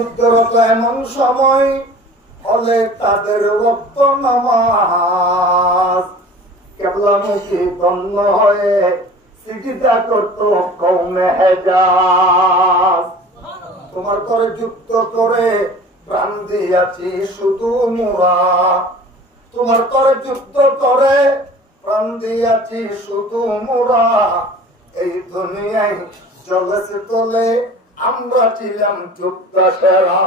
যুদ্ধরত এমন সময় হলে তাদের রক্ত নামাজ কেবলামুখী গণ্য হয়ে সিজদা করত কওমে হেজাজ। তোমার করে যুদ্ধ করে প্রাণ দিয়াছি শুধু মোরা, তোমার করে যুদ্ধ করে প্রাণ দিয়াছি শুধু মোরা। এই দুনিয়ায় জলেছে তোলে আমরা ছিলাম যুদ্ধ সেরা।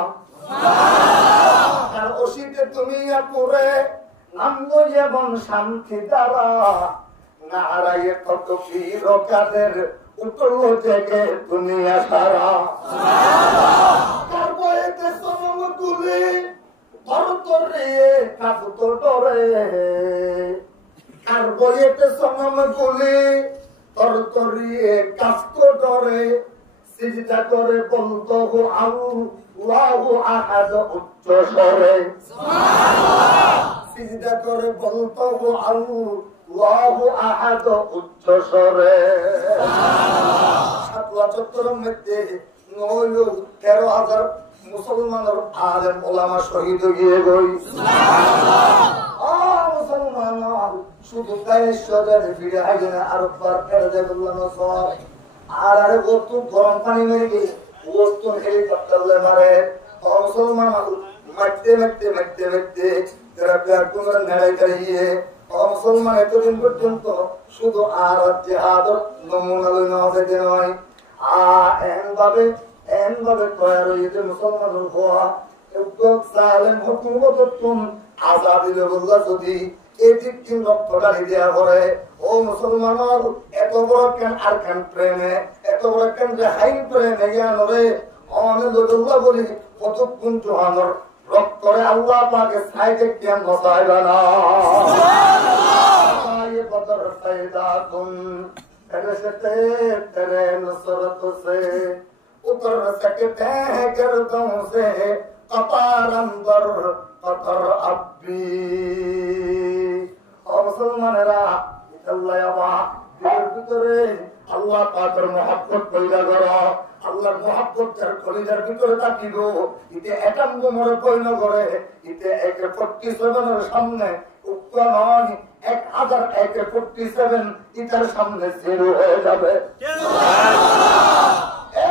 আর অসিতে দুনিয়া পুরে নামলো যেমন শান্তি দ্বারা, নারায়ে কত বীর কাদের উঠলো জেগে দুনিয়া সারা। কারবয়েতে সনম গুলি ধরতরে কাঁপত ডরে, কারবয়েতে সনম গুলি ধরতরে কাঁপত ডরে। সিজদা করে বলতো আল্লাহু আহাদ উচ্চ স্বরে, সিজদা করে বলতো আল্লাহু আহাদ উচ্চ স্বরে। সাতলা চত্বরের মধ্যে 13,000 মুসলমানের আলেম ওলামা শহীদ গিয়ে গই। মুসলমান শুধু কায়েশ্বরের ফিরে আগে না আর আর আরে বস্তু গরম পানি মেরে গিয়ে বস্তু হেলিকপ্টার মারে। মুসলমান মারতে মারতে মারতে মারতে মুসলমান এতদিন পর্যন্ত শুধু আর জেহাদের নমুনা লই নেওয়া নয়, এন ভাবে তৈরি হয়েছে মুসলমানের হওয়া। আজাদির বললা যদি এদিক দিন রক্তটা দেওয়া করে, ও মুসলমানের এত বড় কেন আর কেন প্রেমে, এত বড় কেন হাইন প্রেমে জ্ঞানরে অনেক লোকল্লা বলি কতক্ষণ জোহানোর রক্তরে আল্লাহ পাকে সাইডে কেন বসাইবা না। বদর ফায়দা তুম তেরে তেরে নসরত সে উতর सकते हैं गर्दों से कतार अंदर कतर अब्बी। और मुसलमानेरा আল্লাহ দিলের ভিতরে আল্লাহ পাকের মহব্বত পয়দা করো। আল্লাহর মহব্বত যার কলিজার ভিতরে থাকিব, ইতে একাম মরে পয়ন করে, ইতে 147 সামনে উক্ত নয় 1047 ইটার সামনে জিরো হয়ে যাবে।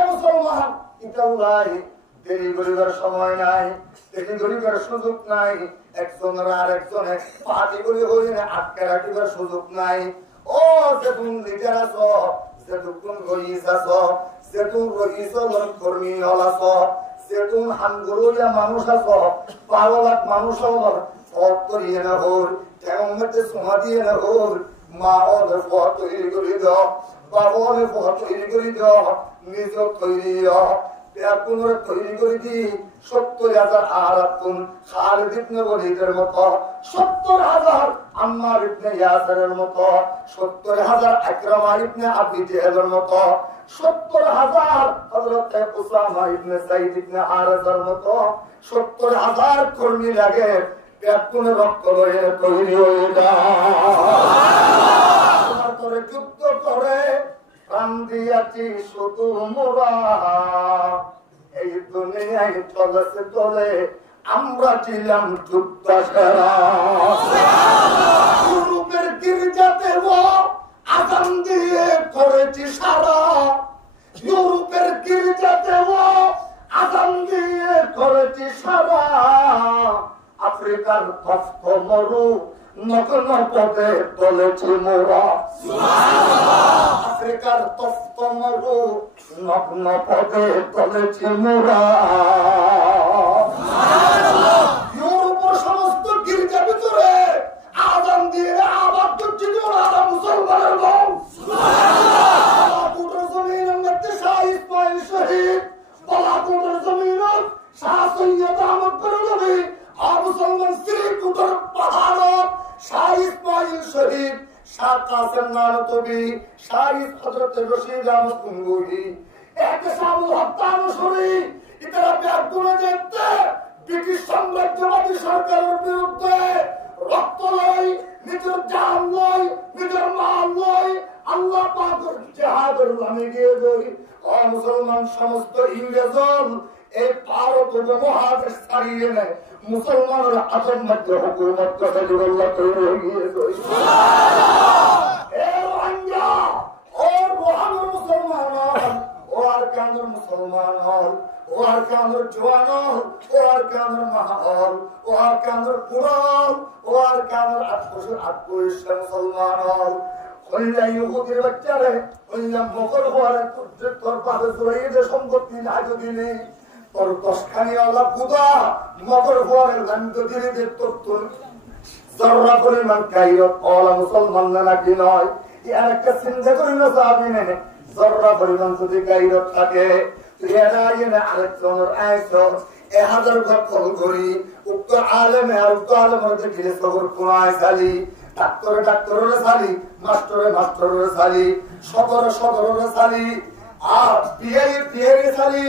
মুসলমান ইতাল্লাহ দেরি করিবার সময় নাই, দেরি করিবার সুযোগ নাই। একজনের আর একজনে পার্টি করি হইলে আটকে রাখিবার সুযোগ নাই। ও যেতুন লিডার আছ, যেতুন রইস আছ, যেতুন রইসর কর্মী হল আছ, যেতুন হাঙ্গুরিয়া মানুষ আছ, 12 লাখ মানুষ হল তৈরি না হল, কেমন মধ্যে সোমা দিয়ে না হল। মা ওদের পথ তৈরি করে দাও, বাবা ওদের পথ তৈরি করে দাও, নিজ তৈরি পুনরে তৈরি করে দি। 70,000 আরাতুন খালিদ ইবনে ওয়ালিদের মতো, 70,000 আম্মার ইবনে ইয়াসিরের মতো, 70,000 আকরামা ইবনে আবি জাহলের মতো, 70,000 হযরত উসামা ইবনে যায়েদ ইবনে হারেসার মতো 70,000 কর্মী লাগে পেটনে রক্ত লয়ে তৈরি হয়ে যায়। করে যুদ্ধ করে প্রাণ দিয়াছি শুধু মোরা। এই দুনিয়ায় চলেছে চলে আমরা ছিলাম যুদ্ধ সেরা। ইউরোপের গির্জাতে আজান দিয়ে করেছি সারা, ইউরোপের গির্জাতে আজান দিয়ে করেছি সারা। আফ্রিকার কষ্ট মরু নগ্ন পদে চলেছি মোরা, আফ্রিকার তপ্ত মরু নগ্ন পদে চলেছি মোরা। ইউরোপের সমস্ত গির্জা ভিতরে আজান দিয়ে আবার করছি ওরা মুসলমানের বউ। বালাকোটের জমিনের মধ্যে শাহ ইসমাইল শহীদ, বালাকোটের জমিনের শাহ সৈয়দ আহমদ বেরলভী, মুসলমান শ্রীকুটের পাহাড়ত শাহ ইসমাইল শহীদ, শাহ কাসেম নানতবি, শাহ হযরত রশিদ আহমদ গঙ্গুহি, এহতেশামুল হক তানসুরি, ইতারা ব্যাগুনে যেতে ব্রিটিশ সাম্রাজ্যবাদী সরকারের বিরুদ্ধে রক্ত লয়, নিজের জান লয়, নিজের মাল লয়, আল্লাহ পাকের জিহাদের নামে গিয়ে গই ও মুসলমান সমস্ত ইংরেজন এই ভারত উপমহাদেশ ছাড়িয়ে নেয় মুসলমানের হাতের মধ্যে হুকুমত কালিমাল্লাহ তৈরি হয়ে গিয়ে গই মুসলমান ও আর কান্দর মুসলমান হল ও আর কান্দর জোয়ান হল ও আর কান্দর মাহল ও আর কান্দর পুরল ও আর কান্দর 8 বছর 8 বয়সের মুসলমান হল কইলা ইহুদির বাচ্চারে কইলা মকর হওয়ার তোর বাপে জড়িয়ে যে সম্পত্তি না যদি নেই তোর 10খানি আল্লাহ বুদা মকর হওয়ার গান্ধ ধীরে ধীরে তোর জররা পরিমাণ কাইরত ওলা মুসলমান নাকি নয় এর একটা চিন্তা করি না যাবি না জররা পরিমাণ যদি কাইরত থাকে তুই এনে আরেকজনের আয়সর 1000 ঘর কল করি উক্ত আলেমে আর উক্ত আলেমের যে গিলে সবর কোনায় চালি ডাক্তারের চালি মাস্টরের চালি সদরের চালি আর পিয়ারি চালি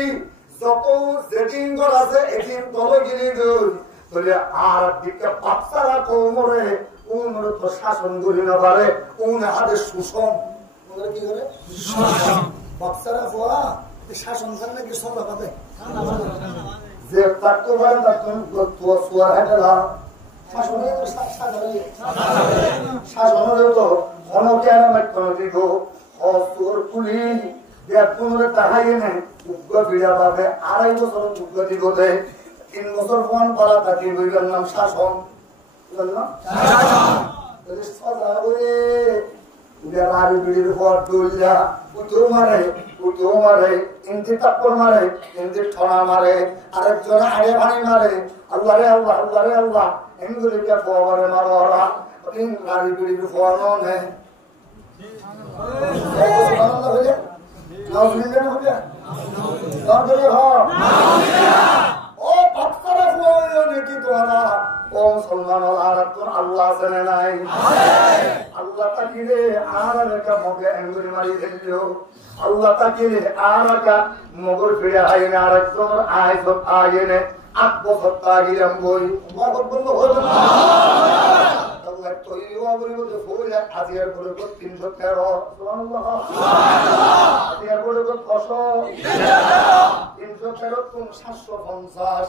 যত যেদিন ঘর আছে এদিন তলে গিলি গই বলে আর দিকে পাপসারা কোমরে উনরে তো শাসন করি না পারে উন হাতে সুষম কি করে পাপসারা ফোয়া শাসন করে নাকি সব পাবে যে তাকতো পারে তাকতো তো সুয়ার হেডলা শাসনের শাসনের তো অনকে আর মাইতো দিব অসুর পুলি বেতনরে তাহাই এনে উগ্র বিড়া পাবে 2.5 বছর উগ্র দিব দে 3 বছর ফোন করা থাকি বইবার নাম শাসন বুঝলাম যদি সাজা ওরে উড়ারি বিড়ির পর দইলা উঠো মারে ইনতে তাপ্পর মারে ইনতে ঠনা মারে আরেকজন আড়ে ভানি মারে আল্লাহ রে আল্লাহ আল্লাহ রে আল্লাহ এমগুলিকে পরে মারোরা তিন গাড়ি বিড়ির ফোন নে সুবহানাল্লাহ হইলে নাউজুবিল্লাহ হবে দরজে হ ও ভক্তরা ফোন নাকি তোরা ও মুসলমান আর তোর আল্লাহ জানে নাই আল্লাহ তাকিলে আর একটা মগে এঙ্গুরি মারি দিলো আল্লাহ তাকিলে আর একটা মগর ফিরে আইনে আর একজন আইসব আইনে 8 বছর তাগিরাম বই মগর বন্ধ হলো না আল্লাহ তৈরি হওয়া বলি বলতে বলে আজিয়ার বলে 313 সুবহানাল্লাহ আজিয়ার বলে 313 কোন 750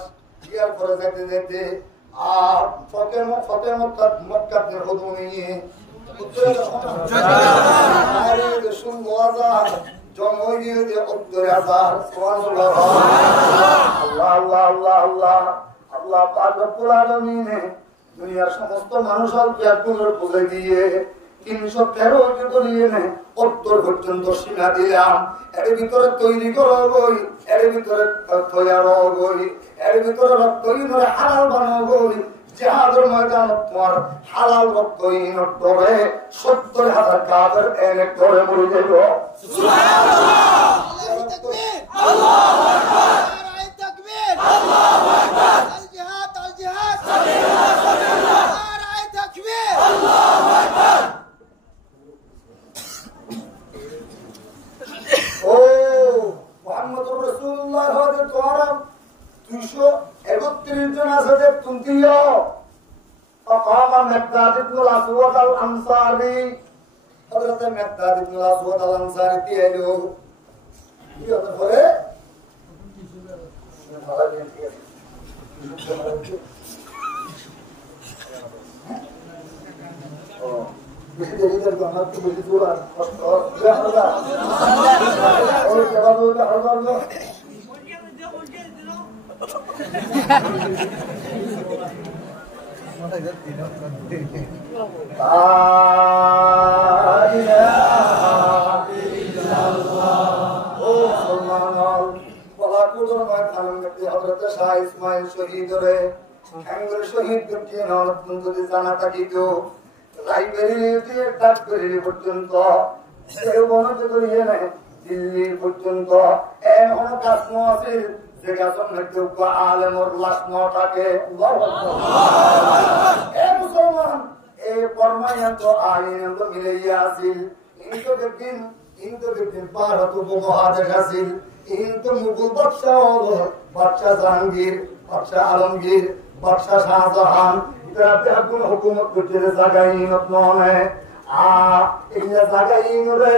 ইয়ার পরে যেতে যেতে আর ফতে মক্কাতের হুদুমি উত্তরে আরে শুনবো আজান জন্মই দিয়ে যে 70,000 সুবহানাল্লাহ আল্লাহ আল্লাহ আল্লাহ আল্লাহ আল্লাহ পাক রব্বুল আলামিন দুনিয়ার সমস্ত মানুষ আল্লাহর পূজা দিয়ে 313 কে ধরিয়ে নে 70 পর্যন্ত সীমা দিলাম এর ভিতরে তৈরি করা গই এর ভিতরে তৈয়ার গই এর ভিতরে রক্তহীন হালাল বানাও গই জিহাদের ময়দানে তোমার হালাল রক্তহীন ধরে 70,000 কাফের এনে ধরে মরে যাইব সুবহানাল্লাহ তাকবীর আল্লাহু আকবার নারায়ে তাকবীর আল্লাহু আকবার আল জিহাদ সাবিল্লাহ নারায়ে তাকবীর আল্লাহু আকবার ও মুহাম্মদুর রাসূলুল্লাহ হযরত তোরা 231 জন আছে যে তুমতিও অকামা মেকদাদ ইবনে আল-আসওয়াদ আল-আনসারী হযরত মেকদাদ ইবনে আল-আসওয়াদ আল-আনসারী তিয়েলো কি হতে পারে ভালো দিন ঠিক আছে ও বেশি দেরি করে আমরা তো বেশি দূর আর কষ্ট দেখা ওই জবাব ওটা হলো লাইব্রেরি পর্যন্ত দিল্লি পর্যন্ত এমন কাশ্ম আছে যে গাছের মধ্যে আলেমর লাশ ন থাকে মুসলমান এই কর্মায়ন্ত আইন মিলাইয়া আসিল কিন্তু দেখবেন ভারত উপমহাদেশ আসিল কিন্তু মুঘল বাদশাহ জাহাঙ্গীর বাদশাহ আলমগীর বাদশাহ শাহজাহান হুকুমত করছে জায়গায় এগুলা জায়গায় ইংরে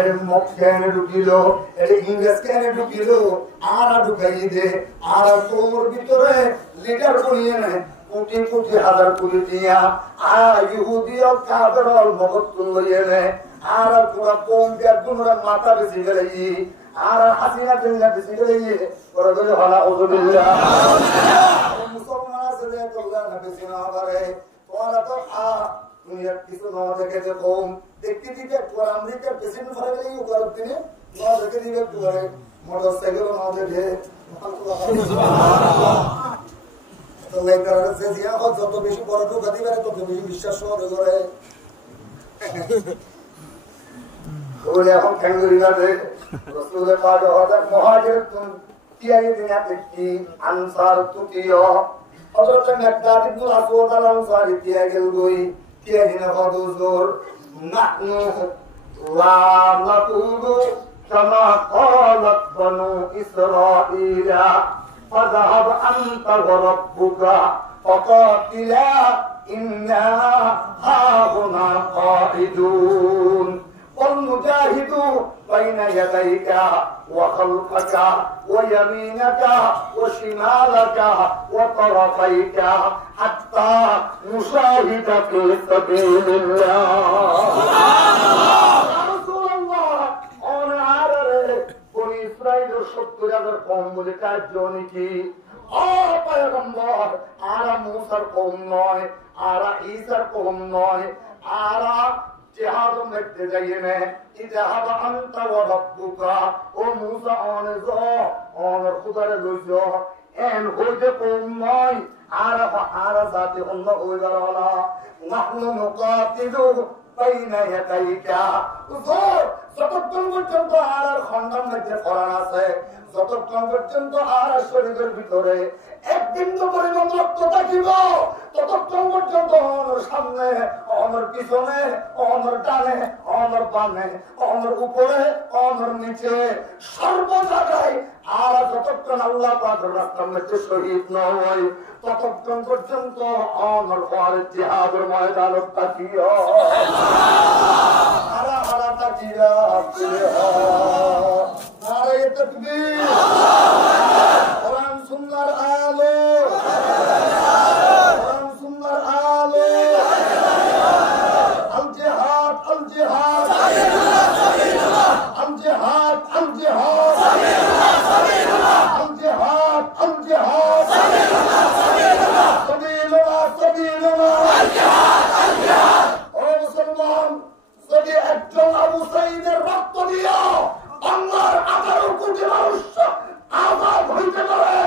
এর মত কেন ঢুকিল, এর ইংরেজ কেন ঢুকিল, আর ঢুকাই দে, আর তোর ভিতরে লিডার বনিয়ে নেয় কোটি কোটি হাজার কোটি দিয়া ইহুদি কাফের মগজ লইয়ে নেয়, আর পুরা কম ব্যাগুনরা মাথা বেশি গেলে আর হাসিনা দিল্লা বেশি গেলে ওরা বলে হলা ওজুবিল্লাহ। মুসলমান আছে যে তোমরা না বেশি না পারে, তোমরা তো দুনিয়ার কিছু না দেখে যে কম দেখতে দিতে তোর আমেরিকার প্রেসিডেন্ট ফলে গেলে করার দিনে না দেখে দিবে তোরে মোটর সাইকেল না দেখে যত বেশি বড় ঢোকা দিবে তত বেশি বিশ্বাস করে এখন খেঙ্গুরি গাছে রসুলের পাঠ হঠাৎ মহাজের তিয়াই দিনা দেখি আনসার তুকিয় হযরত মেকদাদ ইবনে আসওয়াদ আল আনসারী তিয়া গেল গই তিয়া দিনা হযুর নাহনু লা নাকুলু কামা ক্বালাত বানু ইসরাঈলা ফাযহাব আনতা ওয়া রাব্বুকা ফাকাতিলা ইন্না হাহুনা কাঈদুন والمجاهد بين يديك وخلفك ويمينك وشمالك وطرفيك حتى نشاهد في سبيل الله يا رسول الله انا عارف بني اسرائيل 70,000 قوم বলে কাজনি কি ও পয়গম্বর আরা মুসার কওম নয় আরা ঈসার কওম নয় আরা জিহাদ মধ্যে যাইনে ইজাহাব আনতা ওয়া রাব্বুকা ও মুসা অন খুদারে লইছো এন হইতে কম নয় আর জাতি অন্য হইবার হলা নাহনু মুকাতিলু বাইনা ইয়াদাইকা যতক্ষণ পর্যন্ত আর খণ্ডন মধ্যে ফরান আছে যতক্ষণ পর্যন্ত আর শরীরের ভিতরে একদিন তো পরিমাণ রক্ত থাকিব ততক্ষণ পর্যন্ত অনর সামনে অনর পিছনে অনর ডানে অনর বামে অনর উপরে অনর নিচে সর্ব জায়গায় আর যতক্ষণ আল্লাহ পাকের রাস্তার মধ্যে শহীদ না হয় ততক্ষণ পর্যন্ত অনর হওয়ার জিহাদের ময়দান থাকিও হারা হারা থাকিয়া নারে তাকবীর কোরআন সুন্নাহর আলো কোরআন সুন্নাহর আলো আল জিহাদ আল জিহাদ আল জিহাদ আল জিহাদ আল জিহাদ আল জিহাদ সাবিলুল্লাহ সাবিলুল্লাহ আল জিহাদ আল জিহাদ ও মুসলমান যদি একজন আবু সাঈদের রক্ত দিয়া বাংলার 18 কোটি মানুষ আজাদ হইতে পারে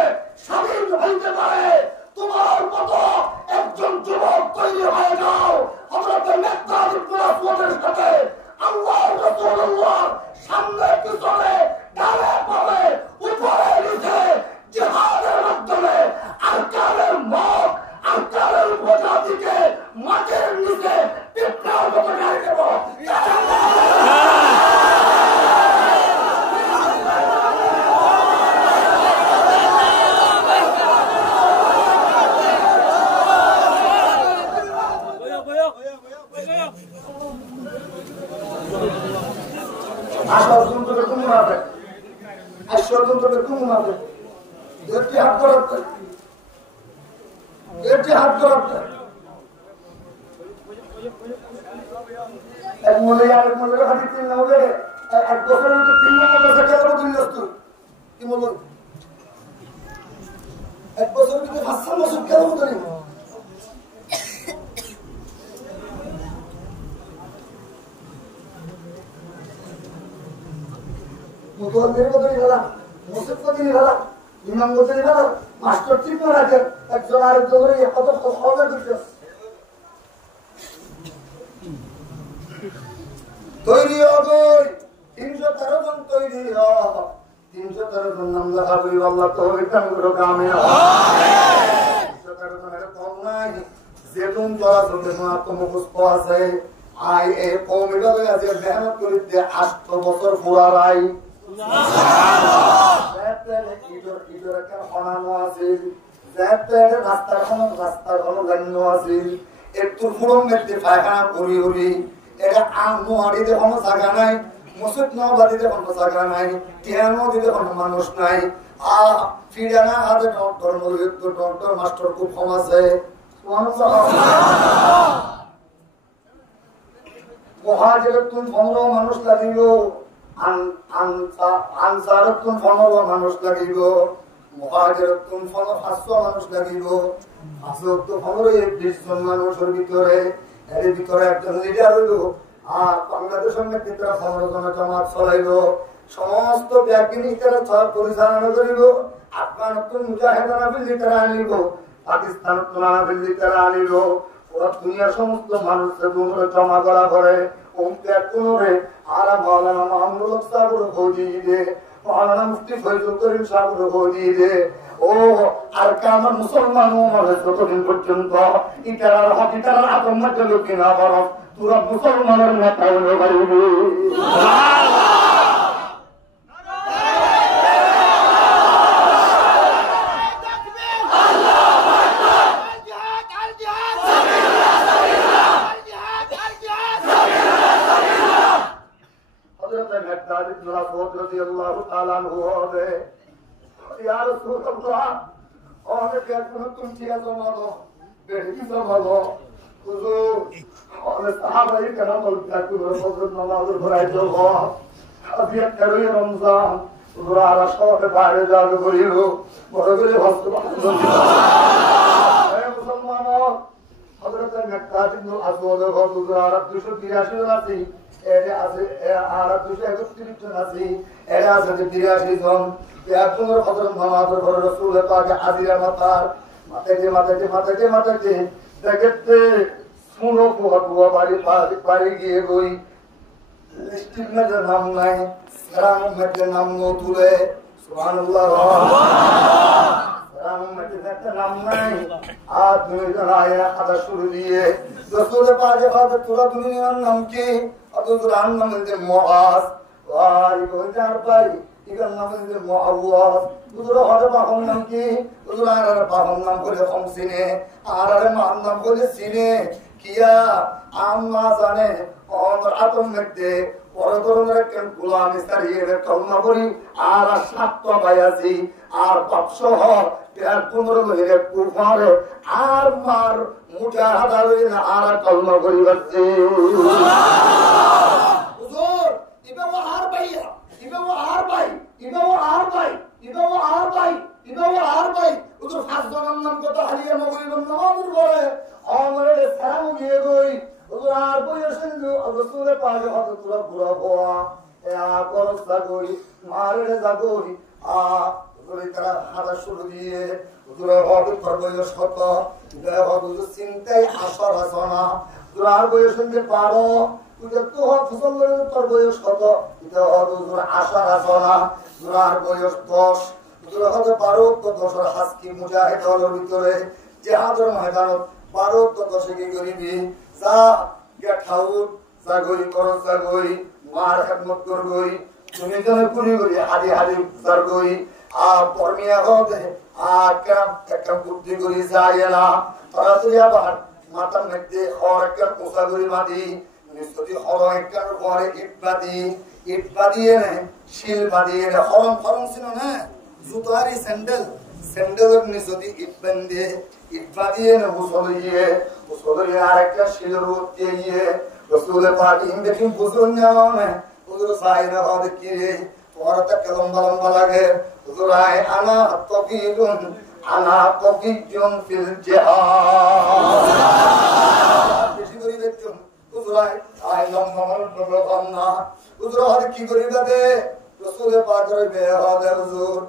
স্বাধীন হইতে পারে তোমার মতো একজন যুবক তৈরি হয়ে যাও হযরত মেকদাদ ইবনে আসওয়াদের সাথে আল্লাহর রাসূলুল্লাহ সামনে পিছনে ডানে বামে উপরে নিচে জিহাদের মাধ্যমে আরকানের মত আরকানের প্রজাতিকে মাটির নিচে পিঁপড়ার মতো গাড়ি দেব এক বছরের ভিতরে 3 নম্বর কি বলবো এক বছরের ভিতরে 5 বছর কেমন করি মুসলমানের বদলে গেলাম মুসলিম বদলে গেলাম ইমাম বদলে গেলাম মাস্টার ঠিক না রাখেন একজন আরেকজনের কত সহজে করতে তৈরি হবে 313 জন তৈরি হয় 313 জন নাম লেখা করি আল্লাহ তৌফিক দান করো কামে আমিন 313 জনের কম নাই যেতুন তোরা তোদের আত্মমুখস্থ আছে আই এ কওমে গেলে যে মেহনত করিতে 8 বছর পুরারাই ইদর কেন বানানো আছে রাস্তার কোনো গান্য আছে একটু ফুরম মেতে পায়খানা করি উড়ি এটা নোয়ারিতে কোনো জায়গা নাই, মসজিদ নবাদিতে কোনো জায়গা নাই, টিয়া নদীতে কোনো মানুষ নাই। ফিরানা হাতে ডক্টর ডক্টর মাস্টার খুব কম আছে। মহাজেরতুন 15 মানুষ লাগিব, আনসারতুন 15 মানুষ লাগিব, মহাজেরতুন 500 মানুষ লাগিব, 520 জন মানুষের ভিতরে এর ভিতরে একজন লিডার হইল। আর বাংলাদেশের নেতৃত্ব 15 জনের জামাত চলাইল, সমস্ত ব্যাগিনী তারা পরিচালনা করিব। আফগানতুন মুজাহিদানা বিল্লি তারা আনিব, পাকিস্তানতুন আনাবিল্লি তারা আনিব। ওরা দুনিয়ার সমস্ত মানুষের জমা করা করে আর মৌলানা মাহমুদুল হক সাহেবের খোঁজি দে, মৌলানা মুফতি ফয়জুল করিম সাহেবের খোঁজি দে। ও আর কামার মুসলমান যতদিন পর্যন্ত ইটার হক ইটার আতঙ্ক লোক না বরং তোরা মুসলমানের নেতা হলে পারবি। বাইরে যাবে করিল বড় করে বাড়ি গিয়ে বই লিস্টির মেজে নাম নাই, নাম তুলে নাম নাই। আর তুমি খাতা শুরু দিয়ে তোরা দুনিয়ার নাম কি? অথচ নাম মহাজ ভাই ইগার নাম মহাওয়াজ। বাহন নাম কি? বাহন নাম করে কম চিনে, আর মার নাম করে চিনে কিয়া আম না জানে আতম মেঘে বড় ধরনের কেন গোলামি সারিয়ে কল্পনা করি। আর 7টা ভাই আছি আর 15 লইরে কুফারে আর মার মুঠা হাতা লইলে না আর কল্পনা করি বাচ্চে হুজুর ইবাও আর ভাইয়া ইবাও আর ভাই ইবাও আর ভাই ইবাও আর ভাই ইবাও আর ভাই হুজুর 5 জনের নাম কত হারিয়ে মগরিবের নামাজের পরে আমরে সালাম দিয়ে গই হুজুর আর বয়সেন রাসূলে পাকে হযরত পুরা হওয়া এ আকরস লাগই মারে যাগই হুজুর তারা হাতা শুরু দিয়ে হুজুর হযরত বয়স কত হুজুর চিন্তায় আশা রাসনা হুজুর আর বয়সেন যে পারো হুজুর তো ফসলের তোর বয়স কত এটা হুজুর আশা রাসনা হুজুর আর বয়স 10 হুজুর হতে পারো তো 10 হাসকি মুজাহিদ হলোর ভিতরে জিহাদের ময়দানত পারো তো 10 কি করিবি যা ঠাউর জাগই কর জাগই মার খেদমত করগই তুমি জনে পুরি করি হাদি হাদি জাগই পরমিয়া হতে একটা বুদ্ধি করি যায় না তারা তুই আবার মাতার মধ্যে হর একটা পোষা করি মাদি নিশ্চয়ই হর একটা ঘরে ইট বাদিয়ে নে শিল বাদিয়ে নে হরম ছিল না জুতারি স্যান্ডেলের নিশ্চয়ই ইট বাদিয়ে নে উসলিয়ে আর একটা শিলের উঠতে গিয়ে রসুলের পাটি দেখি বুঝুন না হুজুর সাইনা হতে কি রে তোমার একটা লম্বা লাগে হুজুর আনা তফিলুন আনা তফিজুন ফিল জিহাদ বেশি করে দেখুন হুজুর লম্বা না হুজুর হতে কি করিবা দে রসুলের পাকের বের হবে হুজুর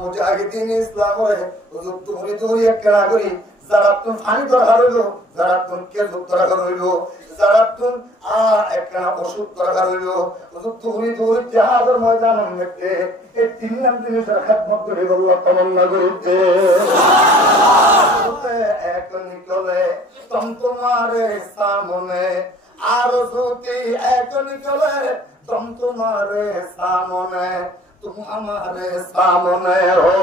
মুজাহিদিন ইসলাম রে হুজুর তুমি একটা করি যারা তুমি পানি দরকার হইল যারা তুমি কেজুক দরকার হইল যারা তুমি একটা ওষুধ দরকার হইল হুজুর তুমি জাহাজের ময়দান মধ্যে এই 3 নাম জিনিসের খেদমত করে বলল তমন্না করিতে এক নিকলে তোমারে সামনে আর যদি এক নিকলে তোমারে সামনে तुम हमारे सामने हो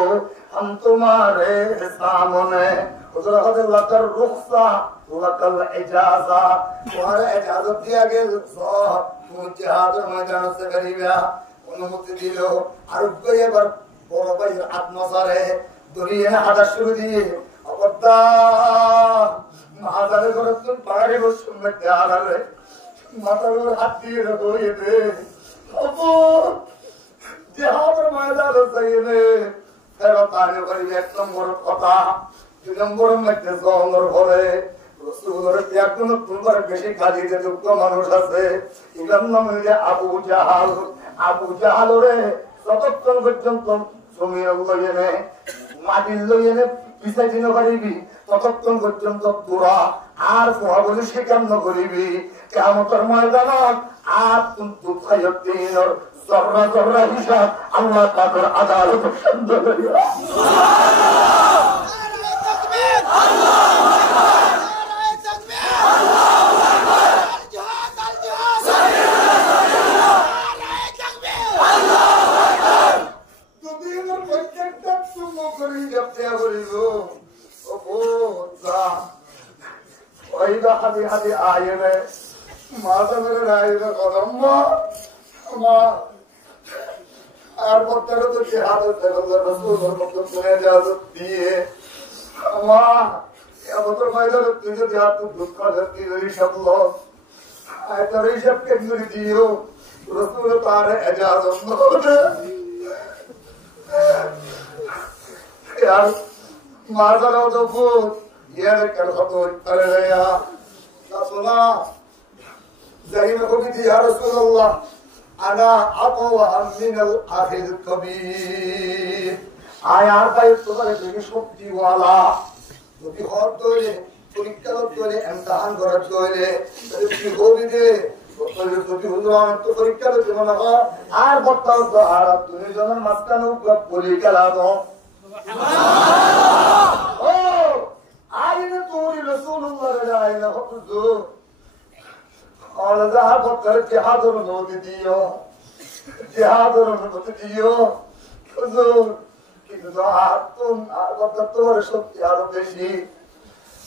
हम तुम्हारे सामने हुजूर हज़रत रुखसा ওয়াকাল ইজাজা তোমার ইজাজত দিয়া গেল তুমি জিহাদের ময়দানে করিবা অনুমতি দিল আর এবার বড় ভাইয়ের আত্মসারে দরিয়ে হাঁটা শুরু দিয়ে অবদা মাথার করে তুমি পাহাড়ে বসে হারালে মাথার উপর হাত দিয়ে ধরিয়ে দে জিহাদের ময়দানে চাইলে ফেরত আনে করিবে 1 নম্বর কথা 2 নম্বরের মধ্যে জঙ্গল ঘরে রসুলের একজন তোমার বেশি কাজে যোগ্য মানুষ আছে এটার নাম হইলে আবু জাহাল। আবু জাহাল ওরে যতক্ষণ পর্যন্ত জমির লইয়ে মাটির লইয়ে পিছাই দিন পারিবি ততক্ষণ পর্যন্ত তোরা আর পোহা বলে স্বীকার করিবি কিয়ামতের ময়দানত আর কিন্তু খায়তিনের জররা জররা হিসাব আল্লাহ পাকের আদালত সুন্দর করিয়া হাতি হাতি আয়ে মাথা মেরে রাইবে কদম্মা আর বক্তারা তো জিহাদের রাসূলের পক্ষ শুনে যাওয়া দিয়ে মা এবছর মাইদারে তুই যদি আর তুই দুঃখ ধরতি ধরি সবল আয় তোর হিসাব কেন্দ্রে দিও রসুল তার এজাজত यार मारदा तो फूट ये कर खतो करे गया ना सुना जही में को भी या रसूल अल्लाह अना अक़वा मिन अल आखिल कबीर आयार भाई तुम्हारे बेबी शक्ति वाला तो भी और तोले परीक्षा तोले इम्तिहान कर तोले तो हो भी दे तो भी हुजरान तो परीक्षा तो जमाना का आर बताओ तो आर तूने जन मस्तानु का परीक्षा ला दो आईने तोरी रसूलुल्लाह आईने हुजू और ज़हाब कर जिहादर नोति दियो जिहादर नोति दियो हुजूर कि तुम वक्त तोर शक्ति आरो बेशी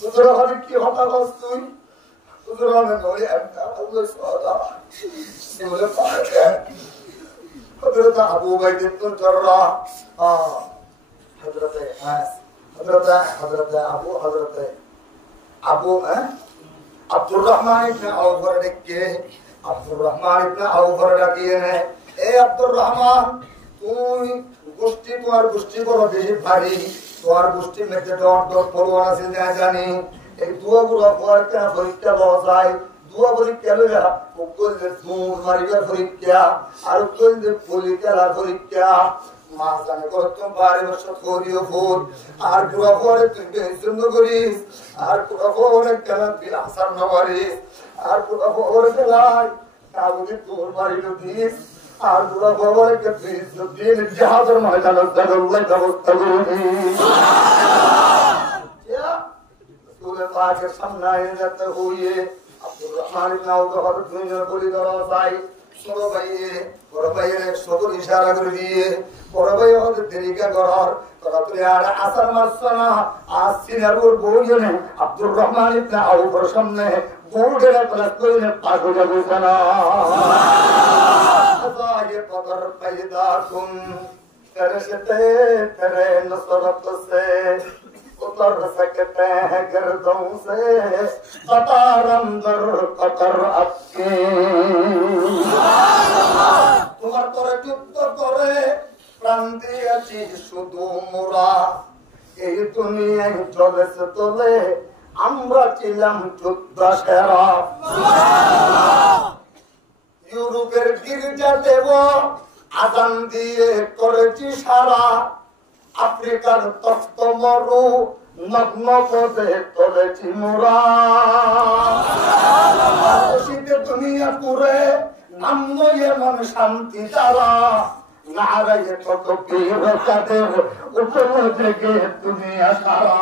हुजूर हरि की हता बस्तुई हुजूर ने नोरी अम्मा अल्लाह सदा बोले पाक है हजरत अबू बैद बिन जर्राह हजरत अबू अब्दुल रहमान इब्न औफ के अब्दुल रहमान इब्न औफ डाकिए ने ए अब्दुल रहमान তুই গোষ্ঠী তোমার গোষ্ঠী বড় বেশি ভারী তোমার গোষ্ঠী মেতে ডর পরোয়ানা আছে না জানি এই দুয়া গুলো পর কেন পরীক্ষা লওয়া যায় দুয়া পরীক্ষা লইয়া উকল যে দূর মারিবার পরীক্ষা আর উকল যে পরীক্ষার পরীক্ষা মাস জানে করতাম 12 বছর করিও ফুল আর দুয়া পরে তুই বেজন্য করিস আর দুয়া পরে কেন তুই আসার না মারিস আর দুয়া পরে লাই কাবুদি তোর মারিলো দিস আর দুয়া পরে কে তুই দিন জাহাজের ময়দানে দাঁড়াল্লাই ব্যবস্থা করবি ইয়া তোর পাকে সামনে যেতে হইয়ে আব্দুর রহমান ইবনে আউফ হযরত দুইজন বলি ধরা যায় বড় ভাইয়ের সকল ইশারা করে দিয়ে বড় ভাই হতে তরিকা করার তোরা তুই আর আসার মাসনা আসিনার ওর বউজনে আব্দুর রহমান ইবনে আউফের সামনে বউডের ক্লাস করে পাগল যাবে না আজায়ে কদর पैदा तुम करते करे नसरत से उतर सकते हैं गर्दों से कतार अंदर कतर आपके তোমার তোরে যুদ্ধ করে প্রাণ দিয়েছি শুধু মোরা এই দুনিয়ায় চলেছে তোলে আমরা ছিলাম যুদ্ধ সেরা ইউরোপের গির্জা দেব আজান দিয়ে করেছি সারা আফ্রিকার তপ্ত মরু নগ্ন পদে তোলেছি মোরা শীতে দুনিয়া পুরে নাম এমন শান্তি দ্বারা নারায়ে কত বীর কাদের উপর থেকে দুনিয়া সারা